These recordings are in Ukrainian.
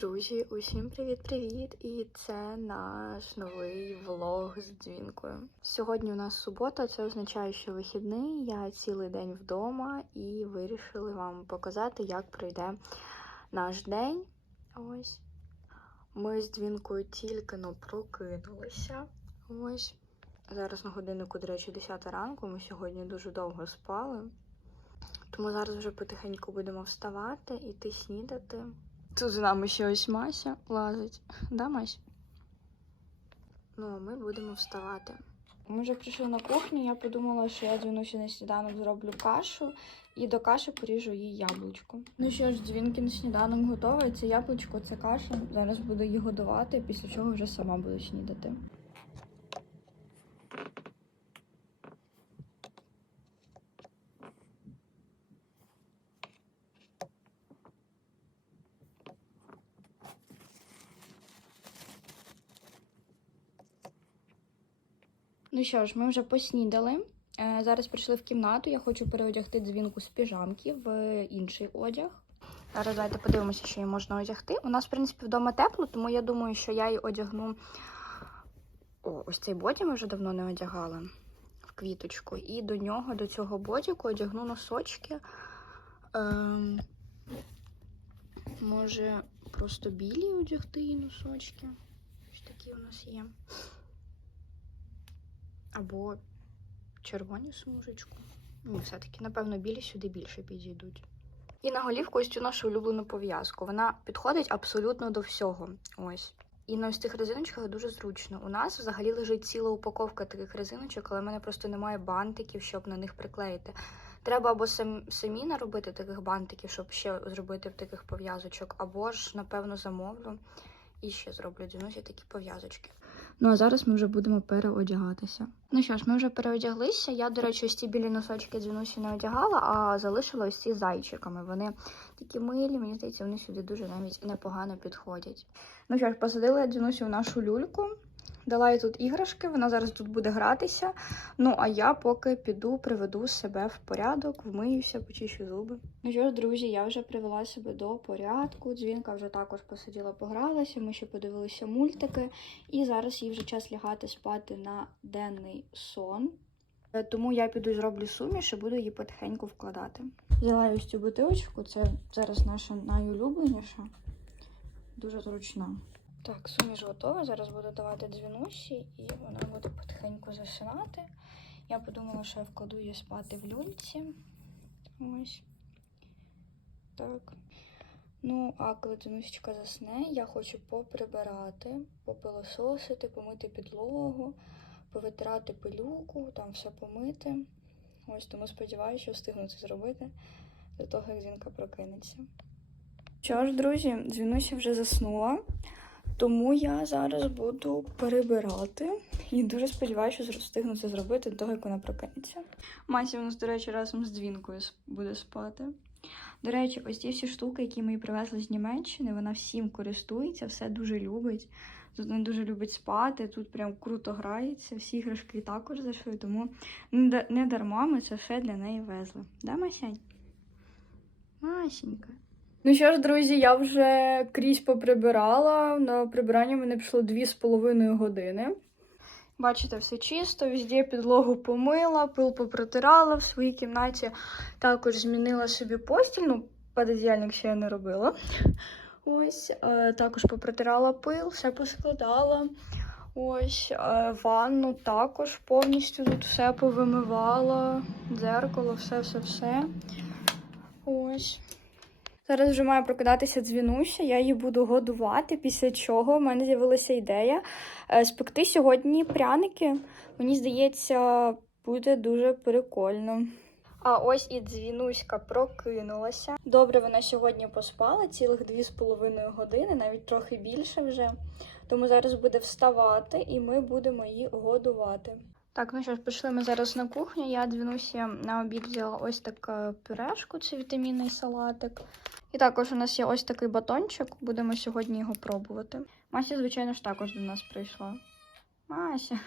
Друзі, усім привіт-привіт! І це наш новий влог з дзвінкою. Сьогодні у нас субота, це означає, що вихідний. Я цілий день вдома і вирішили вам показати, як пройде наш день. Ось. Ми з дзвінкою тільки но прокинулися. Ось. Зараз на годиннику, до речі, 10 ранку. Ми сьогодні дуже довго спали. Тому зараз вже потихеньку будемо вставати, іти снідати. Тут з нами ще ось Мася лазить. Да, Мась? Ну, а ми будемо вставати. Ми вже прийшли на кухню, я подумала, що я дзвінуся на сніданок, зроблю кашу і до каші поріжу їй яблучко. Ну що ж, дзвінки на сніданок готовий. Це яблучко, це каша. Зараз буду її годувати, після чого вже сама буду снідати. Ну що ж, ми вже поснідали. Е, Зараз прийшли в кімнату. Я хочу переодягти дзвінку з піжамки в інший одяг. Зараз давайте подивимося, що її можна одягти. У нас, в принципі, вдома тепло, тому я думаю, що я її одягну. О, ось цей боді ми вже давно не одягала в квіточку. І до нього, до цього бодіку, одягну носочки. Ем... Може, просто білі одягти її носочки. Ось такі у нас є. Або червоні смужечку. Ні, все-таки, напевно, білі сюди більше підійдуть. І на голівку ось цю нашу улюблену пов'язку. Вона підходить абсолютно до всього. Ось. І на ось цих резиночках дуже зручно. У нас взагалі лежить ціла упаковка таких резиночок, але в мене просто немає бантиків, щоб на них приклеїти. Треба або сам, самі наробити таких бантиків, щоб ще зробити таких пов'язочок, або ж, напевно, замовлю і ще зроблю дінусі такі пов'язочки. Ну а зараз ми вже будемо переодягатися. Ну що ж, ми вже переодяглися. Я, до речі, ось ці білі носочки дзвінусі не одягала, а залишила ось ці зайчиками. Вони такі милі, мені здається, вони сюди дуже навіть непогано підходять. Ну що ж, посадила я дзвінусі в нашу люльку. Дала їй тут іграшки, вона зараз тут буде гратися. Ну, а я поки піду, приведу себе в порядок, вмиюся, почищу зуби. Ну що ж, друзі, я вже привела себе до порядку. Дзвінка вже також посиділа, погралася. Ми ще подивилися мультики, і зараз їй вже час лягати спати на денний сон. Е, Тому я піду і зроблю суміш і буду її потихеньку вкладати. Взяла ось цю бутилочку, це зараз наша найулюбленіша, дуже зручна. Так, суміш готова. Зараз буду давати дзвінусі, і вона буде потихеньку засинати. Я подумала, що я вкладу її спати в люльці. Ось. Так. Ну, а коли дзвінусечка засне, я хочу поприбирати, попилососити, помити підлогу, повитирати пилюку, там все помити. Ось тому сподіваюся, що встигну це зробити до того, як дзвінка прокинеться. Що ж, друзі, дзвінуся вже заснула. Тому я зараз буду перебирати і дуже сподіваюся, що встигну це зробити до того, як вона прокинеться. Мася у нас, до речі, разом з дзвінкою буде спати. До речі, ось ці всі штуки, які ми їй привезли з Німеччини, вона всім користується, все дуже любить. Тут вона дуже любить спати, тут прям круто грається, всі іграшки також зайшли, тому не дарма ми це все для неї везли. Да, Масянь? Масенька. Ну що ж, друзі, я вже крізь поприбирала. На прибирання мене пішло дві з половиною години. Бачите, все чисто, везде підлогу помила, пил попротирала в своїй кімнаті. Також змінила собі постіль, ну, пододіяльник ще я не робила. Ось, е, також попротирала пил, все поскладала. Ось, е, ванну також повністю тут все повимивала, дзеркало, все-все-все. Ось. Зараз вже має прокидатися дзвінуся, я її буду годувати, після чого в мене з'явилася ідея е, спекти сьогодні пряники. Мені здається, буде дуже прикольно. А ось і дзвінуська прокинулася. Добре, вона сьогодні поспала цілих дві з половиною години, навіть трохи більше вже. Тому зараз буде вставати і ми будемо її годувати. Так, ну що ж, пішли ми зараз на кухню. Я дзвінусі на обід взяла ось таку пюрешку, це вітамінний салатик. І також у нас є ось такий батончик, будемо сьогодні його пробувати. Мася, звичайно ж, також до нас прийшла. Мася.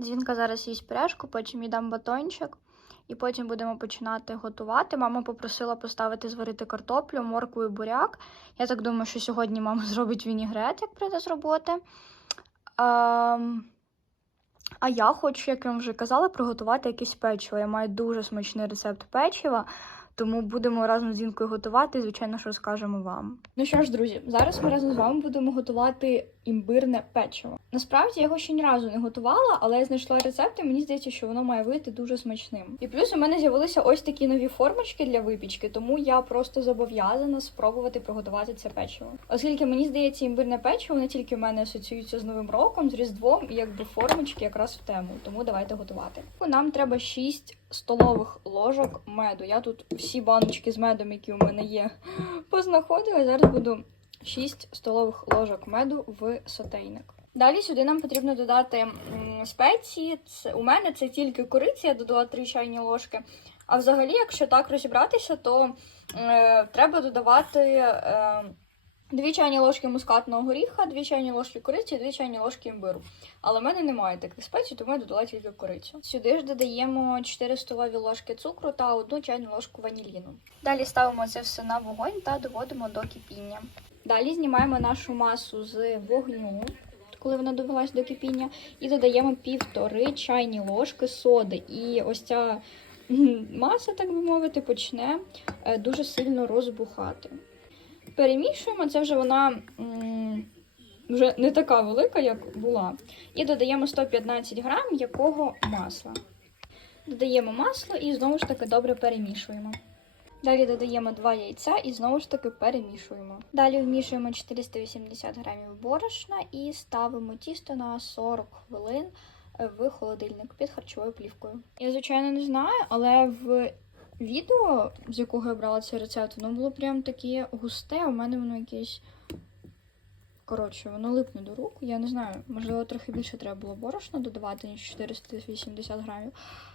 Дзвінка зараз їсть пюрешку, потім їй дам батончик. І потім будемо починати готувати. Мама попросила поставити зварити картоплю, моркву і буряк. Я так думаю, що сьогодні мама зробить вінігрет, як прийде з роботи. Ем, А я хочу, як я вам вже казала, приготувати якесь печиво. Я маю дуже смачний рецепт печива, тому будемо разом з Інкою готувати і, звичайно, що розкажемо вам. Ну що ж, друзі, зараз ми разом з вами будемо готувати імбирне печиво. Насправді я його ще ні разу не готувала, але я знайшла рецепт, і мені здається, що воно має вийти дуже смачним. І плюс у мене з'явилися ось такі нові формочки для випічки, тому я просто зобов'язана спробувати приготувати це печиво. Оскільки мені здається, імбирне печиво не тільки в мене асоціюється з Новим роком, з Різдвом, і якби формочки якраз в тему. Тому давайте готувати. Нам треба 6 столових ложок меду. Я тут всі баночки з медом, які у мене є, познаходила. Зараз буду 6 столових ложок меду в сотейник. Далі сюди нам потрібно додати спеції. Це, у мене це тільки кориця, я додала 3 чайні ложки. А взагалі, якщо так розібратися, то е, треба додавати е, 2 чайні ложки мускатного горіха, 2 чайні ложки кориці, 2 чайні ложки імбиру. Але в мене немає таких спецій, тому я додала тільки корицю. Сюди ж додаємо 4 столові ложки цукру та 1 чайну ложку ваніліну. Далі ставимо це все на вогонь та доводимо до кипіння. Далі знімаємо нашу масу з вогню, коли вона довелась до кипіння, і додаємо півтори чайні ложки соди. І ось ця маса, так би мовити, почне е, дуже сильно розбухати. Перемішуємо, це вже вона вже не така велика, як була. І додаємо 115 грам якого масла. Додаємо масло і знову ж таки добре перемішуємо. Далі додаємо 2 яйця і знову ж таки перемішуємо. Далі вмішуємо 480 грамів борошна і ставимо тісто на 40 хвилин в холодильник під харчовою плівкою. Я, звичайно, не знаю, але в відео, з якого я брала цей рецепт, воно було прям таке густе, у мене воно якесь. Коротше, воно липне до рук. Я не знаю, можливо, трохи більше треба було борошна додавати, ніж 480 грамів.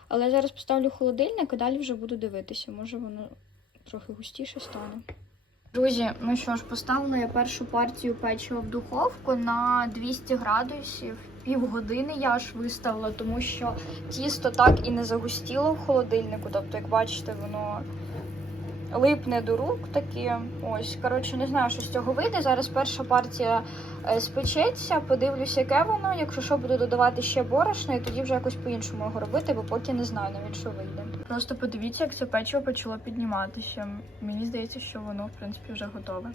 Але я зараз поставлю холодильник, а далі вже буду дивитися. Може воно трохи густіше стане. Друзі, ну що ж, поставила я першу партію печива в духовку на 200 градусів. Півгодини я аж виставила, тому що тісто так і не загустіло в холодильнику. Тобто, як бачите, воно липне до рук таке. Ось, коротше, не знаю, що з цього вийде. Зараз перша партія е, спечеться, подивлюся, яке воно. Якщо що, буду додавати ще борошно, і тоді вже якось по-іншому його робити, бо поки не знаю навіть, що вийде. Просто подивіться, як це печиво почало підніматися. Мені здається, що воно, в принципі, вже готове.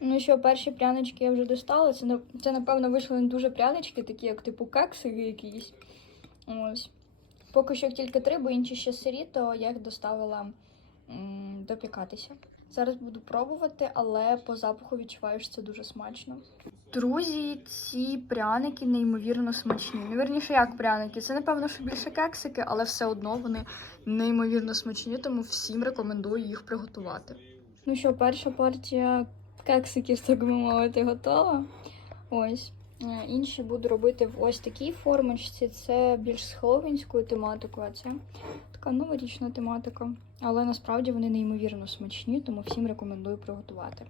Ну що, перші прянички я вже достала. Це, це напевно, вийшли не дуже прянички, такі як типу кексики якісь. Ось. Поки що тільки три, бо інші ще сирі, то я їх доставила допікатися. Зараз буду пробувати, але по запаху відчуваю, що це дуже смачно. Друзі, ці пряники неймовірно смачні. Ну, вірніше, як пряники. Це, напевно, що більше кексики, але все одно вони неймовірно смачні, тому всім рекомендую їх приготувати. Ну що, перша партія кексиків, так би мовити, готова. Ось. Е, Інші буду робити в ось такій формочці. Це більш з хеллоуінською тематикою, а це така новорічна тематика. Але насправді вони неймовірно смачні, тому всім рекомендую приготувати.